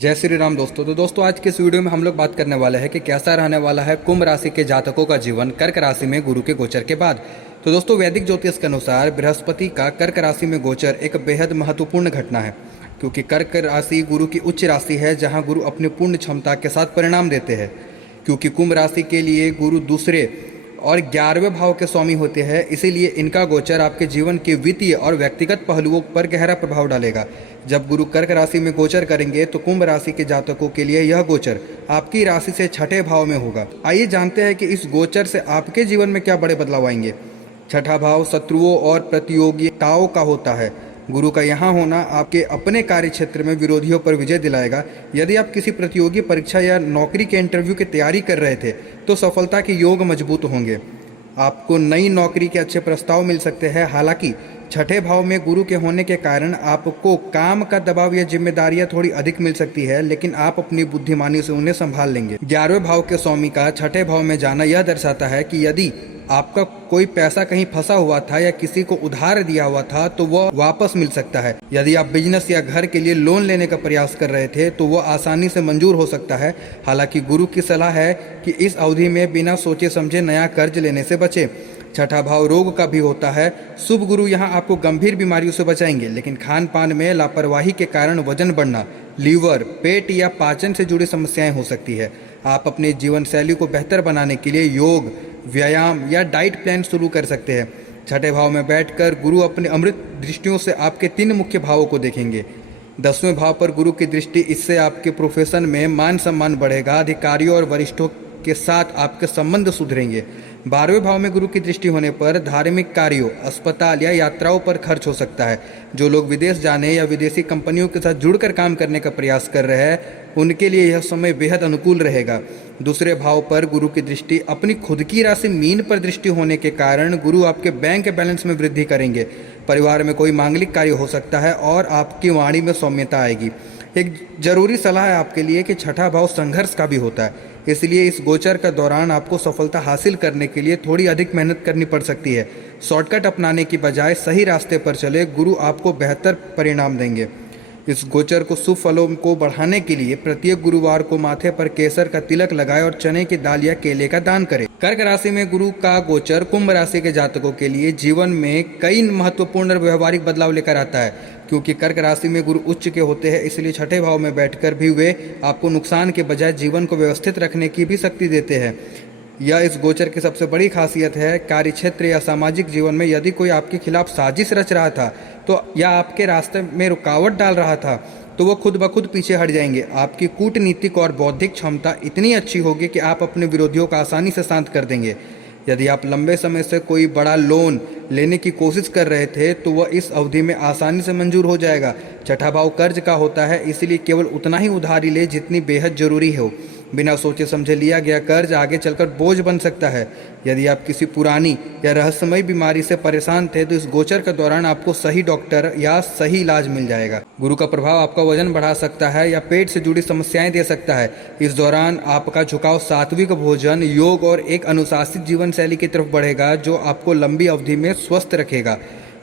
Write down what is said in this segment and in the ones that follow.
जय श्री राम दोस्तों। तो दोस्तों आज के इस वीडियो में हम लोग बात करने वाले हैं कि कैसा रहने वाला है कुंभ राशि के जातकों का जीवन कर्क राशि में गुरु के गोचर के बाद। तो दोस्तों वैदिक ज्योतिष के अनुसार बृहस्पति का कर्क राशि में गोचर एक बेहद महत्वपूर्ण घटना है, क्योंकि कर्क राशि गुरु की उच्च राशि है जहाँ गुरु अपनी पूर्ण क्षमता के साथ परिणाम देते हैं। क्योंकि कुंभ राशि के लिए गुरु दूसरे और 11वें भाव के स्वामी होते हैं, इसीलिए इनका गोचर आपके जीवन के वित्तीय और व्यक्तिगत पहलुओं पर गहरा प्रभाव डालेगा। जब गुरु कर्क राशि में गोचर करेंगे तो कुंभ राशि के जातकों के लिए यह गोचर आपकी राशि से छठे भाव में होगा। आइए जानते हैं कि इस गोचर से आपके जीवन में क्या बड़े बदलाव आएंगे। छठा भाव शत्रुओं और प्रतियोगिताओं का होता है। गुरु का यहाँ होना आपके अपने कार्य क्षेत्र में विरोधियों पर विजय दिलाएगा। यदि आप किसी प्रतियोगी परीक्षा या नौकरी के इंटरव्यू की तैयारी कर रहे थे तो सफलता के योग मजबूत होंगे। आपको नई नौकरी के अच्छे प्रस्ताव मिल सकते हैं। हालांकि छठे भाव में गुरु के होने के कारण आपको काम का दबाव या जिम्मेदारियां थोड़ी अधिक मिल सकती है, लेकिन आप अपनी बुद्धिमानी से उन्हें संभाल लेंगे। 11वें भाव के स्वामी का छठे भाव में जाना यह दर्शाता है कि यदि आपका कोई पैसा कहीं फंसा हुआ था या किसी को उधार दिया हुआ था तो वह वापस मिल सकता है। यदि आप बिजनेस या घर के लिए लोन लेने का प्रयास कर रहे थे तो वह आसानी से मंजूर हो सकता है। हालांकि गुरु की सलाह है कि इस अवधि में बिना सोचे समझे नया कर्ज लेने से बचें। छठा भाव रोग का भी होता है। शुभ गुरु यहाँ आपको गंभीर बीमारियों से बचाएंगे, लेकिन खान पान में लापरवाही के कारण वजन बढ़ना, लीवर, पेट या पाचन से जुड़ी समस्याएं हो सकती है। आप अपनी जीवन शैली को बेहतर बनाने के लिए योग, व्यायाम या डाइट प्लान शुरू कर सकते हैं। छठे भाव में बैठकर गुरु अपने अमृत दृष्टियों से आपके 3 मुख्य भावों को देखेंगे। 10वें भाव पर गुरु की दृष्टि, इससे आपके प्रोफेशन में मान सम्मान बढ़ेगा। अधिकारियों और वरिष्ठों के साथ आपके संबंध सुधरेंगे। 12वें भाव में गुरु की दृष्टि होने पर धार्मिक कार्यों, अस्पताल या यात्राओं पर खर्च हो सकता है। जो लोग विदेश जाने या विदेशी कंपनियों के साथ जुड़कर काम करने का प्रयास कर रहे हैं उनके लिए यह समय बेहद अनुकूल रहेगा। दूसरे भाव पर गुरु की दृष्टि, अपनी खुद की राशि मीन पर दृष्टि होने के कारण गुरु आपके बैंक बैलेंस में वृद्धि करेंगे। परिवार में कोई मांगलिक कार्य हो सकता है और आपकी वाणी में सौम्यता आएगी। एक जरूरी सलाह है आपके लिए कि छठा भाव संघर्ष का भी होता है, इसलिए इस गोचर का दौरान आपको सफलता हासिल करने के लिए थोड़ी अधिक मेहनत करनी पड़ सकती है। शॉर्टकट अपनाने की बजाय सही रास्ते पर चले, गुरु आपको बेहतर परिणाम देंगे। इस गोचर को शुभ फलों को बढ़ाने के लिए प्रत्येक गुरुवार को माथे पर केसर का तिलक लगाए और चने की दाल या केले का दान करें। कर्क राशि में गुरु का गोचर कुंभ राशि के जातकों के लिए जीवन में कई महत्वपूर्ण और व्यवहारिक बदलाव लेकर आता है। क्योंकि कर्क राशि में गुरु उच्च के होते हैं, इसलिए छठे भाव में बैठकर भी वे आपको नुकसान के बजाय जीवन को व्यवस्थित रखने की भी शक्ति देते हैं। यह इस गोचर की सबसे बड़ी खासियत है। कार्य क्षेत्र या सामाजिक जीवन में यदि कोई आपके खिलाफ साजिश रच रहा था तो या आपके रास्ते में रुकावट डाल रहा था तो वो खुद ब खुद पीछे हट जाएंगे। आपकी कूटनीतिक और बौद्धिक क्षमता इतनी अच्छी होगी कि आप अपने विरोधियों को आसानी से शांत कर देंगे। यदि आप लंबे समय से कोई बड़ा लोन लेने की कोशिश कर रहे थे तो वह इस अवधि में आसानी से मंजूर हो जाएगा। छठा भाव कर्ज का होता है, इसलिए केवल उतना ही उधारी ले जितनी बेहद जरूरी हो। बिना सोचे समझे लिया गया कर्ज आगे चलकर बोझ बन सकता है। यदि आप किसी पुरानी या रहस्यमयी बीमारी से परेशान थे तो इस गोचर के दौरान आपको सही डॉक्टर या सही इलाज मिल जाएगा। गुरु का प्रभाव आपका वजन बढ़ा सकता है या पेट से जुड़ी समस्याएं दे सकता है। इस दौरान आपका झुकाव सात्विक भोजन, योग और एक अनुशासित जीवन शैली की तरफ बढ़ेगा, जो आपको लंबी अवधि में स्वस्थ रखेगा।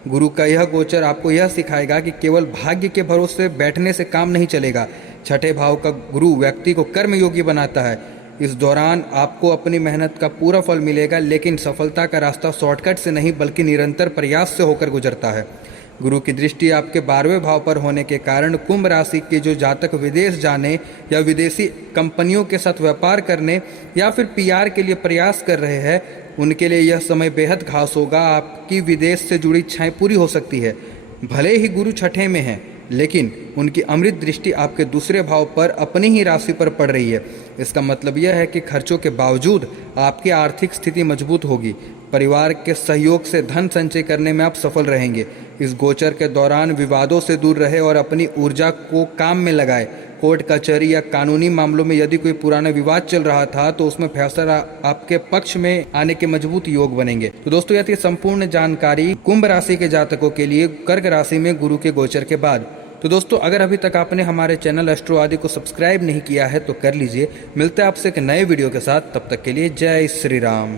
गुरु का यह गोचर आपको यह सिखाएगा कि केवल भाग्य के भरोसे बैठने से काम नहीं चलेगा। छठे भाव का गुरु व्यक्ति को कर्मयोगी बनाता है। इस दौरान आपको अपनी मेहनत का पूरा फल मिलेगा, लेकिन सफलता का रास्ता शॉर्टकट से नहीं बल्कि निरंतर प्रयास से होकर गुजरता है। गुरु की दृष्टि आपके 12वें भाव पर होने के कारण कुंभ राशि के जो जातक विदेश जाने या विदेशी कंपनियों के साथ व्यापार करने या फिर पीआर के लिए प्रयास कर रहे हैं उनके लिए यह समय बेहद खास होगा। आपकी विदेश से जुड़ी इच्छाएं पूरी हो सकती है। भले ही गुरु छठे में हैं, लेकिन उनकी अमृत दृष्टि आपके दूसरे भाव पर अपनी ही राशि पर पड़ रही है। इसका मतलब यह है कि खर्चों के बावजूद आपकी आर्थिक स्थिति मजबूत होगी। परिवार के सहयोग से धन संचय करने में आप सफल रहेंगे। इस गोचर के दौरान विवादों से दूर रहे और अपनी ऊर्जा को काम में लगाए। कोर्ट कचहरी या कानूनी मामलों में यदि कोई पुराना विवाद चल रहा था तो उसमें फैसला आपके पक्ष में आने के मजबूत योग बनेंगे। तो दोस्तों यह थी संपूर्ण जानकारी कुंभ राशि के जातकों के लिए कर्क राशि में गुरु के गोचर के बाद। तो दोस्तों अगर अभी तक आपने हमारे चैनल एस्ट्रो आदि को सब्सक्राइब नहीं किया है तो कर लीजिए। मिलते हैं आपसे एक नए वीडियो के साथ, तब तक के लिए जय श्री राम।